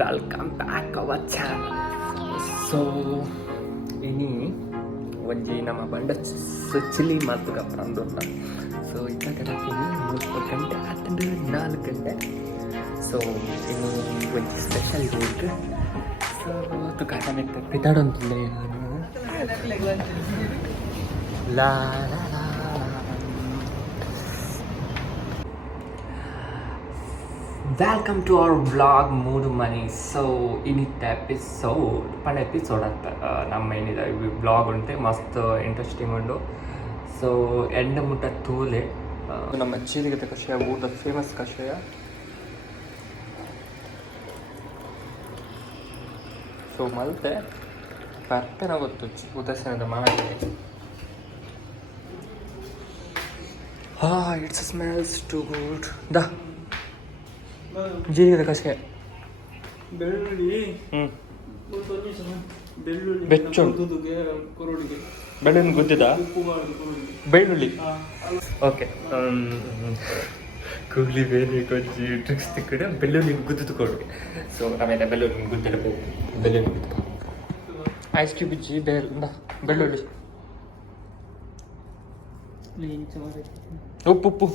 Welcome back our channel. So ಇನಿ ಒಂಜಿ ನಮ್ಮ ಬಂಡ ಚಿಲಿ ಮಾತುಗ ಪ್ರಾಂದುಂಡ. ಸೊ ಇತ್ತ ಕಡಕಿನಿ 3 ಗಂಟೆ ಆತಂದು 4 ಗಂಟೆ. ಸೊ ಇನ್ನು ಒಂಜಿ ಸ್ಪೆಷಲ್ ಡೇಟ್. ಸೊ ತುಕಾಟ ಮೆತ್ತ ಪಿತಾಡೊಂದು ನಾನು ಲಾ ವೆಲ್ಕಮ್ ಟು ಅವರ್ ವ್ಲಾಗ್ ಮೂಡು ಮನಿ. ಸೊ ಇನ್ನಿತ್ತ ಎಪಿಸೋಡ್ ಪಂಡ ಎಪಿಸೋಡ್ ಅಂತ ನಮ್ಮ ಏನಿದೆ ವ್ಲಾಗ್ ಉಂಟೆ ಮಸ್ತ್ ಇಂಟ್ರೆಸ್ಟಿಂಗ್ ಉಂಡು. ಸೊ ಎಂಡ ಮುಟ್ಟ ತೂಲೆ ನಮ್ಮ ಚೀಲಿಗದ ಕಷಾಯ ಊಟದ ಫೇಮಸ್ ಕಷಾಯ. ಸೊ ಮಲ್ತೆ ಬರ್ಪೆನ ಗೊತ್ತು ಉದಾಸೀನದ ಮಾಡಿ. It's smells too good. ಜೀರಿಗೆದ ಕಷಾಯ ಬೆಳ್ಳುಳ್ಳಿ ಬೆಚ್ಚುಂಟು. ಬೆಳ್ಳುಳ್ಳಿ ಗುದ್ದಿದ ಬೆಳ್ಳುಳ್ಳಿ. ಓಕೆ, ಕೂಗ್ಲಿ ಬೇರೆ ಕೊಂಚಿ ಟ್ರಿಕ್ಸ್ ತಿಕ್ಕಡೆ ಬೆಳ್ಳುಳ್ಳಿ ಗುದ್ದು ಕೊಡು. ಸೊ ಆಮೇಲೆ ಬೆಳ್ಳುಳ್ಳಿ ಗುದ್ದಿಡಬೇಕು. ಬೆಳ್ಳುಳ್ಳಿ ಐಸ್ ಕ್ಯೂಬ್ ಇಜ್ಜಿ ಬೆಳ್ಳುಳ್ಳಿ ಉಪ್ಪು ಉಪ್ಪು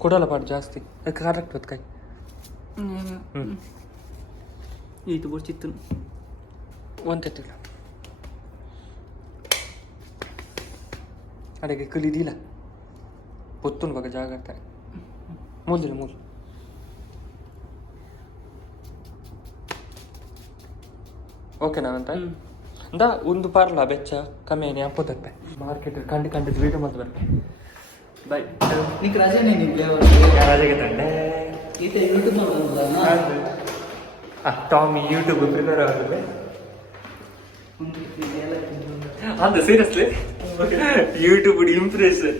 ಕೊಡಲ್ಲ ಪಾಡು ಜಾಸ್ತಿ ಅದಕ್ಕೆ ಕರೆಕ್ಟ್ ಹೊತ್ತು ಕೈ ಈತು ಬೋಚಿತ್ತು ಒಂತೆತ್ತಿಲ್ಲ ಅಡಿಗೆ ಕಲಿದಿಲ್ಲ ಪೊತ್ತುನ್ ಬಾಗ ಜಾಗ್ರತೆ ಮೂಲ್ದಿಲ್ಲ ಮೂಲ್ ಓಕೆನಾ ಅಂತ ಅಂದ ಒಂದು ಪಾರ್ಲ ಬೆಚ್ಚ ಕಮ್ಮಿ ಏನಿ ಅಪ್ಪದಪ್ಪೆ ಮಾರ್ಕೆಟ್ ಕಂಡು ಕಂಡು ವೀಡಿಯೋ ಮತ್ತೆ ಬರ್ತೆ. ಬೈ నీకు రజనే నీ ఫ్లేవర్ ರಾಜಗೆ ತಂಡೆ ಈತ ಯೂಟ್ಯೂಬ್ ನೋಡೋದಲ್ಲ ಟಾಮಿ ಯೂಟ್ಯೂಬ್ ಪ್ರಿಪೇರ್ ಆಗುತ್ತೆ ಅಂದ seriously YouTube impression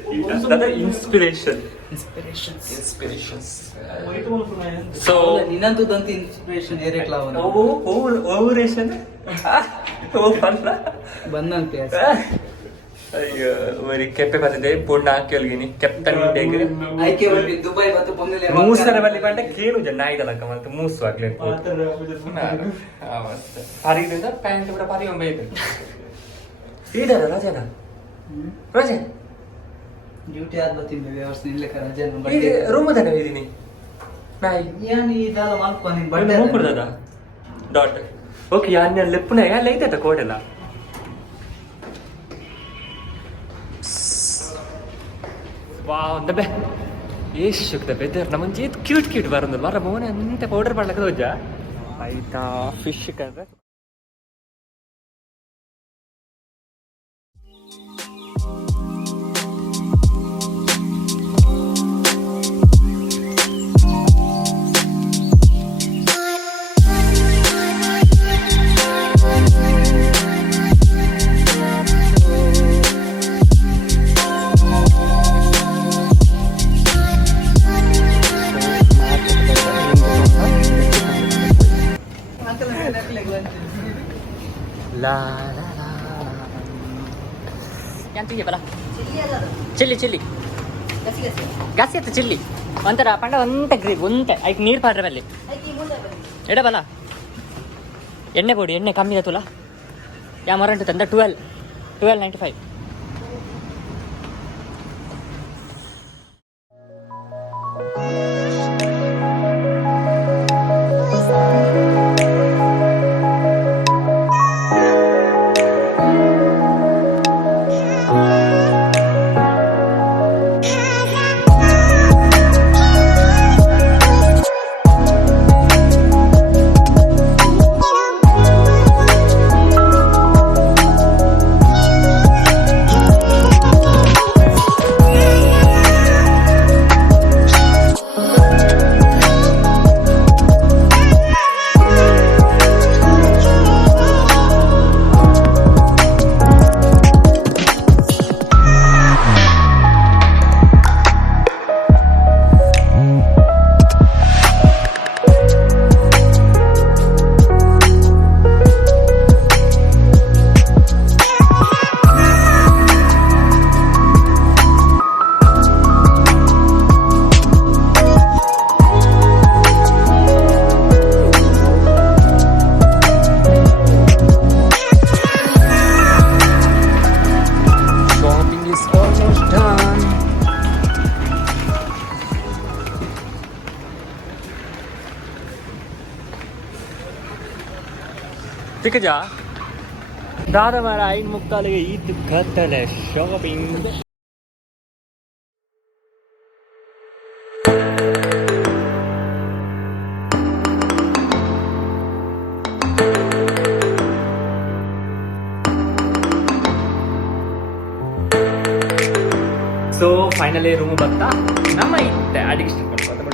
inspiration inspirations. So ನಿನ್ನಂತದಂತ ಇನ್ಸ್ಪಿರೇಷನ್ ಏರೆಕ್ಲಾ ಓವರೇಷನ್ ಓ ಪಲ್ಲ ಬಂದಂತೆ ಅಯ್ಯೋ మరి ಕೆಪ್ಪೆ ಬಂದಿದೆ ಪೂರ್ಣ ಹಾಕಿಲ್ಗಿನಿ ಕೆಪ್ಟನ್ ಡೇಗೆ ಐಕೆ ಬಂದಿ ದುಬೈ ಬತ್ತು ಬಂದಿಲ್ಲ ಮೂಸರ ಬಲ್ಲಿ ಬಂಡೆ ಕೇಳು ಜನ ನಾಯಿದಲಕ್ಕ ಮತ್ತೆ ಮೂಸು ಆಗ್ಲಿ ಪಾರಿಗಿಂದ ಪ್ಯಾಂಟ್ ಕೂಡ ಪಾರಿ ಒಮ್ಮೆ ಇದೆ ಈಡರ ರಜನ ರಜೆ ಡ್ಯೂಟಿ ಆದ್ ಬತ್ತಿಂದ ವ್ಯವಸ್ಥೆ ನಿಲ್ಲಕ ರಜೆ ಈಗ ರೂಮ್ ಅದ ಇದೀನಿ ನಾಯಿ ಯಾನ್ ಇದಲ್ಲ ಮಾಡ್ಕೊ ನಿನ್ ಬಡ್ಡೆ ನೋಡ್ಬಿಡ್ದದ ಡಾಟ್ ಓಕೆ ಯಾನ್ ಲೆಪ್ಪನ ಎಲ್ಲ ಐತೆ ಕೋಡೆಲ್ಲ ವಾವ್ ದಬ್ಬೆ ಎಷ್ಟು ಶುಕ್ತ ಬೆದರ್ ನಮ್ಮ ಜೀತ್ ಕ್ಯೂಟ್ ಕ್ಯೂಟ್ ಬರೋದು ಮರ ಮೋನೆ ಅಂತ ಪೌಡರ್ ಮಾಡ್ಲಕ್ಕ ಹೋಜ ಆಯ್ತಾ ಫಿಶ್ ಕರ್ರೆ ಚಿಲ್ಲಿ ಚಿಲ್ಲಿ ಗಸಿ ಆಯ್ತು ಚಿಲ್ಲಿ ಒಂಥರ ಪಂಡ ಒಂತೆ ಗ್ರೀಪ್ ಒಂತೆ ಐಕ್ ನೀರು ಪಾಡ್ರೆ ಬಲ್ಲಿ ಎಡ ಬಲ ಎಣ್ಣೆ ಬೋಡಿ ಎಣ್ಣೆ ಕಮ್ಮಿ ಆಯ್ತಲ್ಲ ಯಾ ಮರಂಟು ತಂದ 12.95. तिकजा दादा मारा आइन मुक्ताले ईद कतले शॉपिंग ಸೊ ಫೈನಲಿ ರೂಮ್ ಬರ್ತಾ ನಮ್ಮ ಇತ್ತೆ ಅಡಿಗೆ ಸ್ಟಾರ್ಟ್ ಮಾಡ್ಬೋದು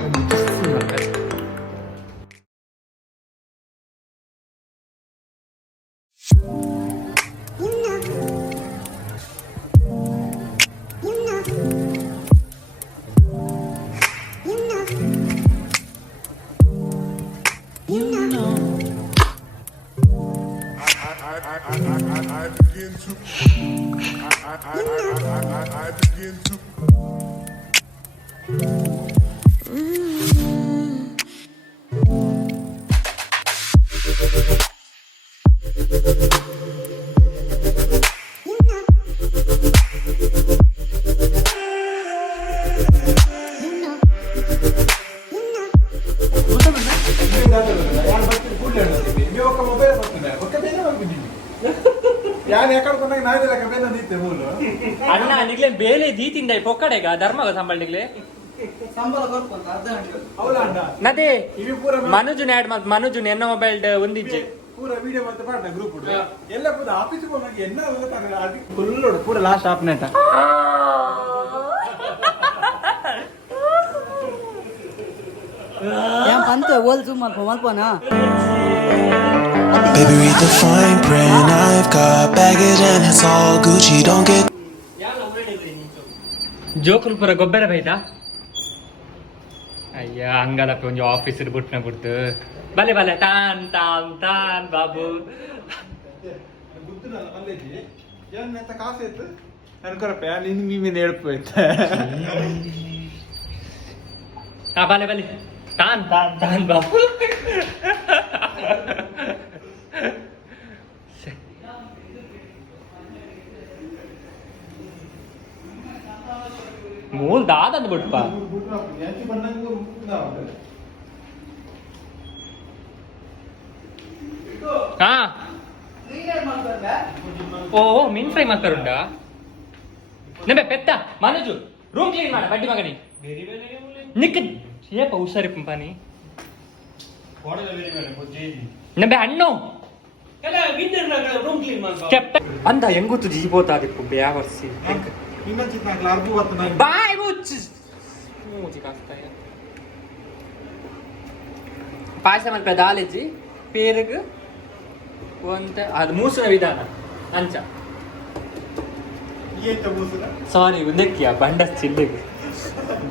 I begin to ಅಣ್ಣ ನಿಗ್ಲೆ ಬೇಲೆ ದೀತಿಂದ ಪೊಕ್ಕಡೆಗ ಧರ್ಮಗ ಸಂಬಳನಿಗ್ಲೆ ಸಂಬಳ ಕೊಡ್ಕೊಂತ ಅರ್ಧ ಗಂಟೆ ನದೇ ಮನುಜುನ ಆಡ್ ಮತ್ ಮನುಜುನ ಎನ್ನ ಮೊಬೈಲ್ ಒಂದಿಜ್ಜೆ ಪೂರ ವಿಡಿಯೋ ಮತ್ತೆ ಪಾಡ್ನ ಗ್ರೂಪ್ ಎಲ್ಲ ಪೂರ ಆಫೀಸ್ ಹೋಗಿ ಎನ್ನ ಫುಲ್ ಪೂರ ಲಾಸ್ಟ್ ಆಫ್ ನೆಟ yang pantu wall zoom malpona Baby, read the fine print. I've got baggage and it's all Gucci. Don't get ಜೋಕುಲ್ ಪುರ ಗೊಬ್ಬರ ಬೈತಾ ಅಯ್ಯ ಹಂಗಲ್ಲಪ್ಪ ಒಂದು ಆಫೀಸ್ ಬಿಟ್ನ ಬಿಡ್ತು ಬಲೆ ಬಲೆ ತಾನ್ ತಾನ್ ತಾನ್ ಬಾಬು ಗುದ್ದುನಲ್ಲ ಮಲ್ಲೆಜಿ ಏನ್ ಕಾಸು ಇತ್ತು ಅನ್ಕೊರಪ್ಪ ನಿನ್ ಮೀಮಿಂದ ಹೇಳ್ಬೋಯ್ತ ಹಾ ಬಲೆ ಬಲೆ ತಾನ್ ತಾನ್ ತಾನ್ ಬಾಬು ಮೂಲ್ ದಾದಂದು ಬಿಟ್ಪ ಹಾ ಓ ಮೀನ್ ಫ್ರೈ ಮಾಡ್ತಾರುಂಡ ನಿಂಬೆ ಪೆತ್ತ ಮನುಜು ರೂಮ್ ಕ್ಲೀನ್ ಮಾಡ ಬಡ್ಡಿ ಮಗನಿ ನಿಕ್ಕ ಏಪ ಹುಷಾರಿ ಪಂಪಾನಿ ನಿಂಬೆ ಹಣ್ಣು ಅಂದ ಹೆಂಗುತ್ತು ಜೀಬೋತಾದಿಪ್ಪು ಬ್ಯಾವರ್ಸಿ ಇನ್ನೊಂಚಿತ್ ನಾಲ್ಕು ಅರ್ಬು ಬರ್ತದೆ ನಂಗೆ ಬಾಯ್ ಮುಚ್ಚು ಮೂಜಿ ಕಾಸ್ತಾಯ ಪಾಯಸ ಮಲ್ಪ ದಾಲೆಜ್ಜಿ ಪೇರುಗು ಒಂದ ಅದು ಮೂಸುನ ವಿಧಾನ ಅಂಚ ಎಂತ ಮೂಸುರ ಸಾರಿ ಉದಕ್ಕಿಯ ಬಂಡ ಚಿಲ್ಲಿಗೆ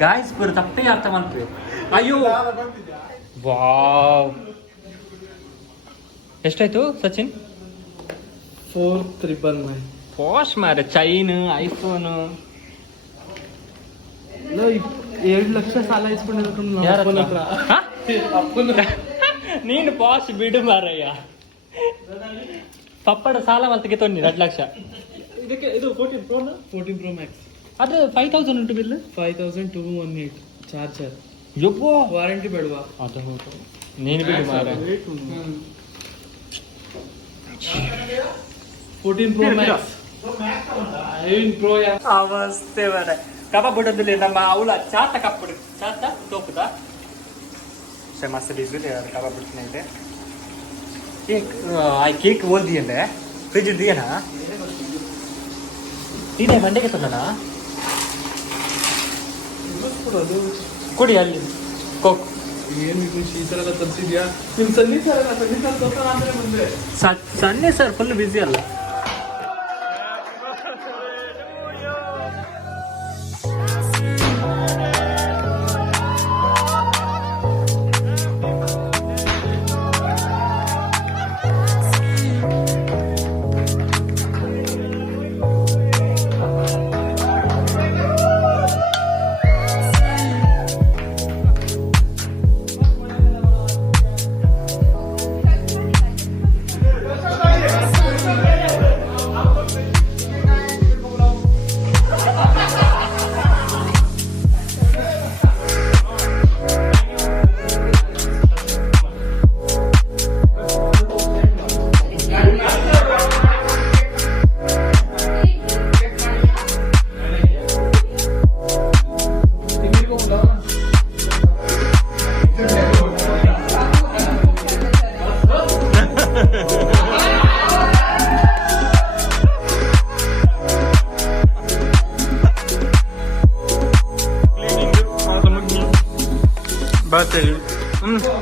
ಗಾಯ್ಸ್ ಪೂರ ತಪ್ಪೇ ಅರ್ಥ ಮಾಡ್ತೀವಿ ಅಯ್ಯೋ ವಾವ್ ಎಷ್ಟಾಯ್ತು ಸಚಿನ್ 4399 ಪಾಶ್ ಮಾರ ಚೈನ್ ಐಫೋನು 2 ಲಕ್ಷ ಸಾಲ ಇಸ್ಕೊಂಡಿದ್ರು ನೀನು ಪಾಶ್ ಬಿಡು ಮಾರಯ್ಯ ಪಪ್ಪಡ ಸಾಲ ಮಲ್ತಿಗೆ ತೊಂದಿ 2 ಲಕ್ಷ ಇದಕ್ಕೆ ಇದು 14 Pro Max ಅದು 5000 ಉಂಟು ಬಿಲ್ 5218 ಚಾರ್ಜರ್ ಯಪ್ಪೋ ವಾರಂಟಿ ಬೇಡವಾ ಅದು ಹೌದು ನೀನು ಬಿಡು ಮಾರ 14 Pro Max 9 Pro ಯಾ ಅವಸ್ಥೆ ಬರ ಕಬಾಬ್ ಬಿಡೋದಿಲ್ಲ ನಮ್ಮ ಅವಳ ಚಾತ ಕಪ್ಪಡು ಚಾತ ತೋಪುದ ಮಸ್ತ್ ಡೀಸಲ್ ಕಬಾಬ್ ಬಿಡ್ತಾನೆ ಇದೆ ಕೇಕ್ ಆ ಕೇಕ್ ಓಲ್ದಿಯಲ್ಲೇ ಫ್ರಿಜ್ ಇದೆಯೇನಾ ನೀನೇ ಮಂಡೆಗೆ ತಂದನಾ ಕುಡಿ ಅಲ್ಲಿ ಕೋಕ್ ಏನು ಇದು ಶೀತಲ ಎಲ್ಲ ತರಿಸಿದ್ಯಾ ನಿಮ್ ಸನ್ನಿ ಸರ್ ತೋತಾನ ಅಂದ್ರೆ ಮುಂದೆ ಸನ್ನೆ ಸರ್ ಫುಲ್ ಬಿಸಿ ಅಲ್ಲ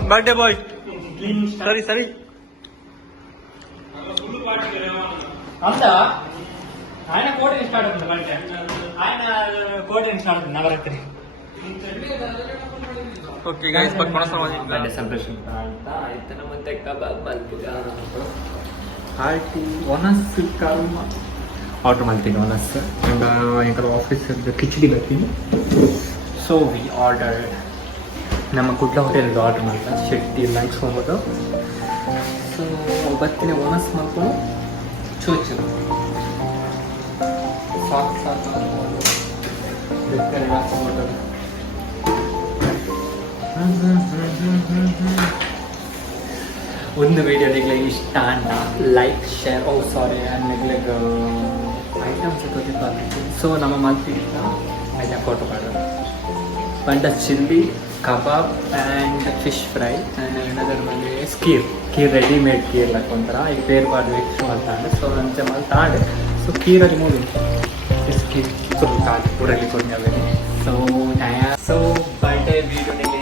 ಬರ್ಡೇ ಬಾಯ್ ಸರಿ ಸರಿ ಅಂತ ఆయన కోటింగ్ స్టార్ట్ అవుతుంది బయట ఆయన కోటింగ్ స్టార్ట్ అవుతుంది నవరాత్రి ಓಕೆ ಗೈಸ್ ಪಕ್ಕ ಬರ್ಡೇ ಸೆಲೆಬ್ರೇಷನ್ ಅಂತ ಆಯ್ತನ ಮತ್ತೆ ಕಬಾಬ್ ಮಲ್ಪುಗ ಪಾರ್ಟಿ ಒನಸ್ ಕರ್ಮ ಆರ್ಡರ್ ಮಾಡ್ತೀನಿ ಒನಸ್ ఇంకా ಆಫೀಸಲ್ಲಿ ಕಿಚಡಿ ಬರ್ತೀನಿ ಸೊ ವಿ ಆರ್ಡರ್ ನಮ್ಮ ಕುಡ್ಲ ಹೋಟೆಲ್ದು ಆರ್ಡರ್ ಮಾಡ್ತಾ ಶೆಟ್ಟಿ ಲಂಚ್ ಹೋಗೋದು ಸೊ ಬರ್ತೀನಿ ಒನಸ್ ಮಾಡ್ಕೊಂಡು ಚೋಚು ಸಾಕು ಸಾಕು ಬೇಕಾದ್ರೆ ಹಾಕೊಂಡು ಒಂದು ವಿಡಿಯೋ ನಿಗ್ಲೆ ಇಷ್ಟ ಅಂತ ಲೈಕ್ ಶೇರ್ ಸಾರಿ ನಿಗ್ಲೆ ಐಟಮ್ಸ್ ಗೊತ್ತಿತ್ತು ಸೊ ನಮ್ಮ ಮಲ್ತಿದ್ದ ಅದನ್ನ ಫೋಟೋ ಮಾಡೋದು ಬಂಡ chilli kebab and fish fry and ಏನದರ ಮೇಲೆ ಕೀರ್ ರೆಡಿಮೇಡ್ ಕೀರ್ ಹಾಕೊಂತಾರ ಈ ಪೇರ್ ಬಾರ್ದು ಎಷ್ಟು ಮಾಡ್ತಾಂಡೆ ಸೊ ಅಂಚೆ ಮಾಡ್ತಾಂಡೆ ಸೊ ಕೀರಲ್ಲಿ ಮೂಡಿ ಕೀರ್ ಸೊ ಊರಲ್ಲಿ ಕೊಡಿ ಅವೇನೆ ಸೊ ಬರ್ಡೇ ವೀಡಿಯೋ